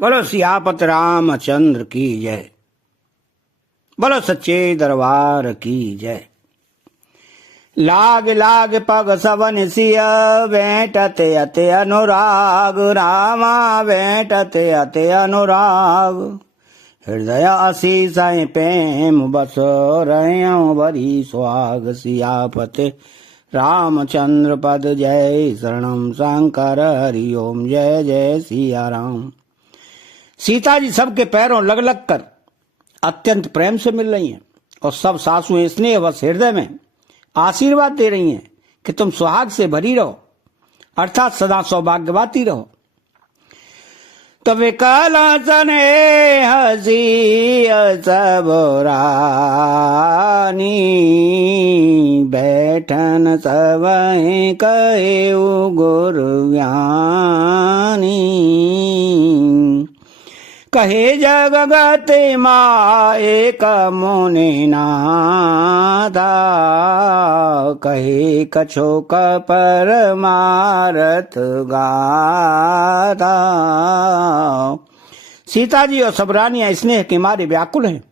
बोलो सियापत रामचंद्र की जय। बोलो सच्चे दरबार की जय। लाग लाग पग सवन सिय भेंटते अते अनुराग, रामा भेंटते अते अनुराग। हृदय आशीष प्रेम बस रह्यो बरी सुहाग, सियापते रामचंद्र पद जय। शरणम शंकर हरि ओम जय जय सिया राम। सीता जी सबके पैरों लग लग कर अत्यंत प्रेम से मिल रही हैं और सब सासुएं स्नेह वश हृदय में आशीर्वाद दे रही हैं कि तुम सुहाग से भरी रहो, अर्थात सदा सौभाग्यवती रहो। तब काला सने हसी सब रानी, बैठन सब कहे गुरु ज्ञानी। कहे जगत माए कमुनि नाथा, कहे कछो पर मारत गाथा। सीता जी और सब रानियां स्नेह के मारे व्याकुल हैं।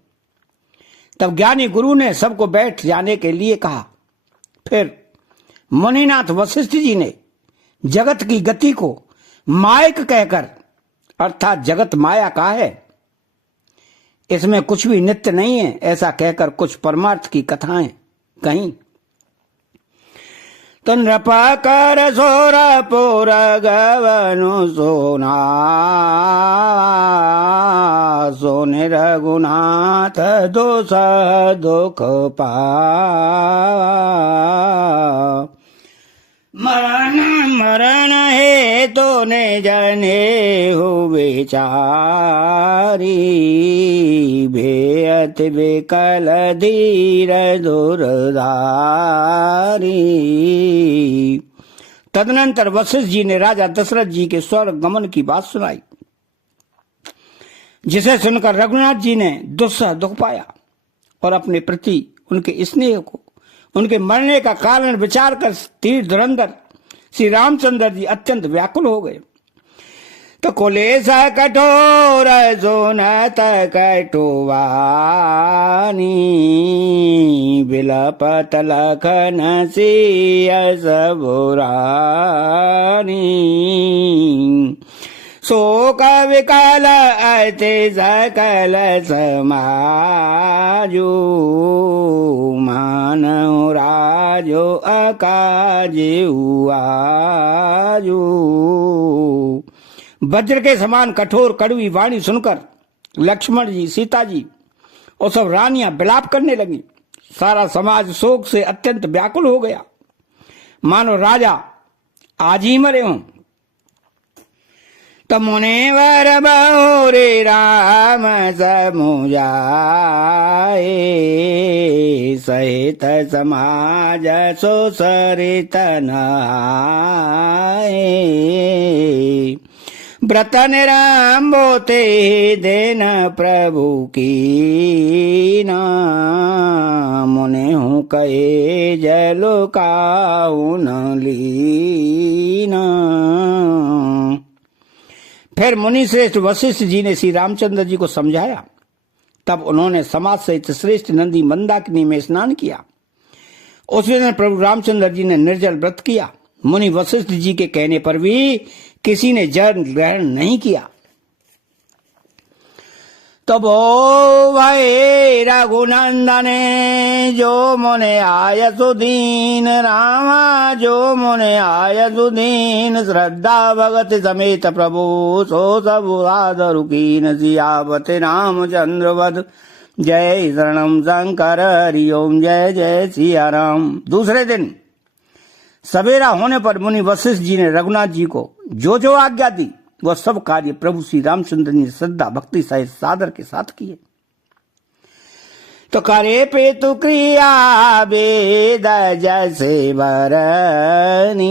तब ज्ञानी गुरु ने सबको बैठ जाने के लिए कहा। फिर मुनिनाथ वशिष्ठ जी ने जगत की गति को मायक कहकर, अर्थात जगत माया का है, इसमें कुछ भी नित्य नहीं है, ऐसा कहकर कुछ परमार्थ की कथाएं कहीं। तो नृपकर सोर पुर गवनु सोना, सोने रघुनाथ दोष दुख पा। मरण मरण है तो ने जने हो बेचारी, भेयत बेकल धीर दुरदारी। तदनंतर वशिष्ठ जी ने राजा दशरथ जी के स्वर्ग गमन की बात सुनाई, जिसे सुनकर रघुनाथ जी ने दुस्सह दुख पाया और अपने प्रति उनके स्नेह को, उनके मरने का कारण विचार कर तीर धुरंधर श्री रामचंद्र जी अत्यंत व्याकुल हो गए। तो कोलेश कठोर सोनत कटुवानी, बिलपत लखन सिय सबुरानी। शोक विकल अति सकल समाजो, मानव राजो अकाजो आजो। वज्र के समान कठोर कड़वी वाणी सुनकर लक्ष्मण जी, सीता जी और सब रानियां विलाप करने लगी। सारा समाज शोक से अत्यंत व्याकुल हो गया, मानो राजा आज ही मरे हों। तमुनिवर बहुरे राम समुझाए, सहित समाज सो सरित नहाए। व्रत निराम बोते देन प्रभु की ना, मुने हूँ कहे जलो काऊ न लीना। फिर मुनि श्रेष्ठ वशिष्ठ जी ने श्री रामचंद्र जी को समझाया। तब उन्होंने समाज सहित श्रेष्ठ नंदी मंदाकिनी में स्नान किया। उसी दिन प्रभु रामचंद्र जी ने निर्जल व्रत किया। मुनि वशिष्ठ जी के कहने पर भी किसी ने जल ग्रहण नहीं किया। तब ओ भाई रघुनंदन जो मुने आय सुदीन, रामा जो मुने आय सुदीन। श्रद्धा भगत समेत प्रभु सो सब आदरु कीन, सियापते रामचंद्र वध जय। शरणम शंकर हरि ओम जय जय सिया राम। दूसरे दिन सवेरा होने पर मुनि वशिष्ठ जी ने रघुनाथ जी को जो जो आज्ञा दी वह सब कार्य प्रभु श्री रामचंद्र ने श्रद्धा भक्ति सहित सादर के साथ किए। तो करे पे तु क्रिया वेद जैसे बरनी,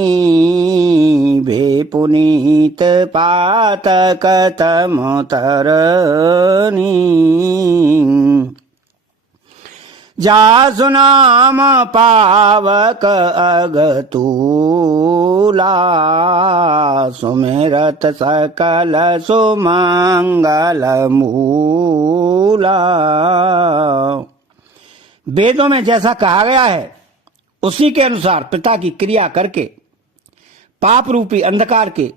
भे पुनीत पातक तम तरनी। जासु नाम पावक अगतूला, सुमिरत सकल सुमंगल मूला। वेदों में जैसा कहा गया है उसी के अनुसार पिता की क्रिया करके पाप रूपी अंधकार के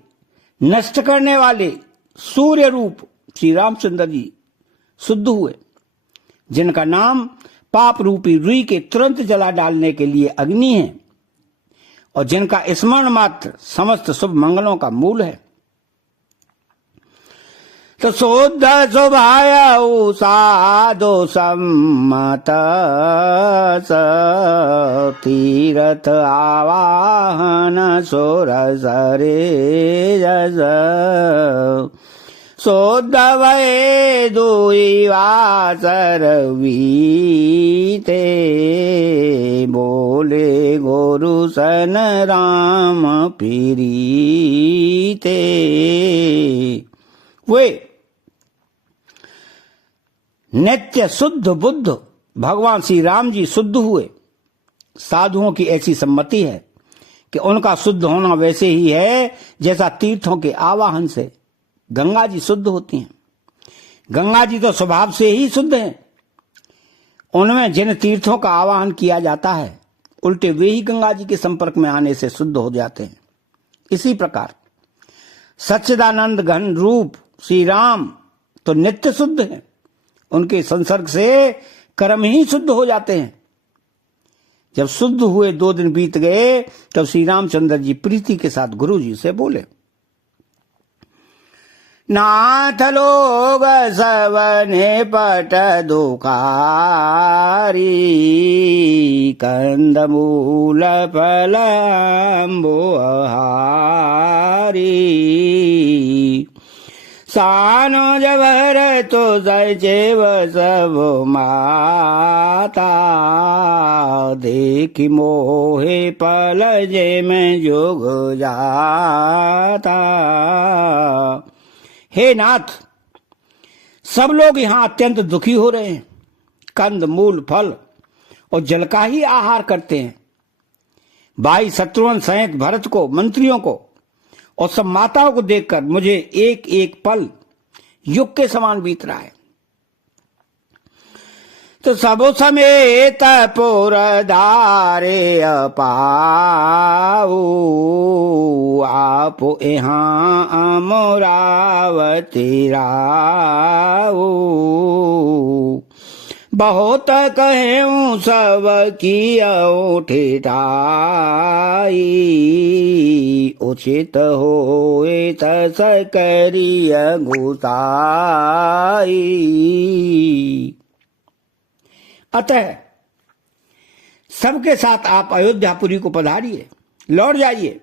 नष्ट करने वाले सूर्य रूप श्री रामचंद्र जी शुद्ध हुए, जिनका नाम पाप रूपी रुई के तुरंत जला डालने के लिए अग्नि है और जिनका स्मरण मात्र समस्त शुभ मंगलों का मूल है। तो शुद्ध शुभाय साधो सम्मत तीर्थ आवाहन सोरस रे जस, शुद्ध भये दुई वासर वीते, बोले गुरु सन राम प्रीते। वे नित्य शुद्ध बुद्ध भगवान श्री राम जी शुद्ध हुए। साधुओं की ऐसी सम्मति है कि उनका शुद्ध होना वैसे ही है जैसा तीर्थों के आवाहन से गंगा जी शुद्ध होती हैं। गंगा जी तो स्वभाव से ही शुद्ध हैं, उनमें जिन तीर्थों का आवाहन किया जाता है उल्टे वे ही गंगा जी के संपर्क में आने से शुद्ध हो जाते हैं। इसी प्रकार सच्चिदानंद घन रूप श्री राम तो नित्य शुद्ध हैं, उनके संसर्ग से कर्म ही शुद्ध हो जाते हैं। जब शुद्ध हुए 2 दिन बीत गए तब श्री रामचंद्र जी प्रीति के साथ गुरु जी से बोले, नाथ लोग सवने पट दुखारी, कंद मूल फल अम्बो आहारी, सानो जबर तो सचेव सब माता, देखी मोहे पल जे में जोग जाता। हे नाथ, सब लोग यहाँ अत्यंत दुखी हो रहे हैं, कंद मूल फल और जल का ही आहार करते हैं। भाई शत्रुघ्न सहित भरत को, मंत्रियों को और सब माताओं को देखकर मुझे एक एक पल युग के समान बीत रहा है। तो सबो समेत पुर धारे अपाऊ, आप यहाँ अमरावती राऊ, बहुत कहूँ सब की ठेठाई, उचित होए तस करिय गुसाई। अतः सबके साथ आप अयोध्यापुरी को पधारिए, लौट जाइए।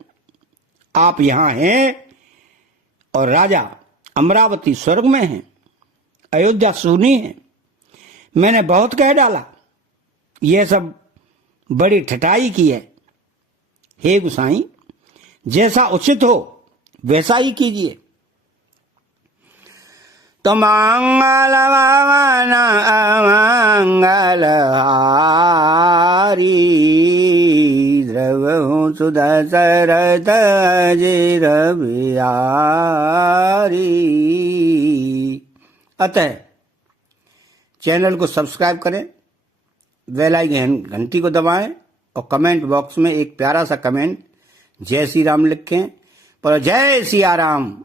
आप यहाँ हैं और राजा अमरावती स्वर्ग में हैं, अयोध्या सूनी है। मैंने बहुत कह डाला, यह सब बड़ी ठटाई की है। हे गुसाई, जैसा उचित हो वैसा ही कीजिए। तो मंगल भवन अमंगल हारी, द्रवहु सुदशरथ अजिर बिहारी। अतः चैनल को सब्सक्राइब करें, बेल आइकन घंटी को दबाएं और कमेंट बॉक्स में एक प्यारा सा कमेंट जय श्री राम लिखें। पर जय सिया राम।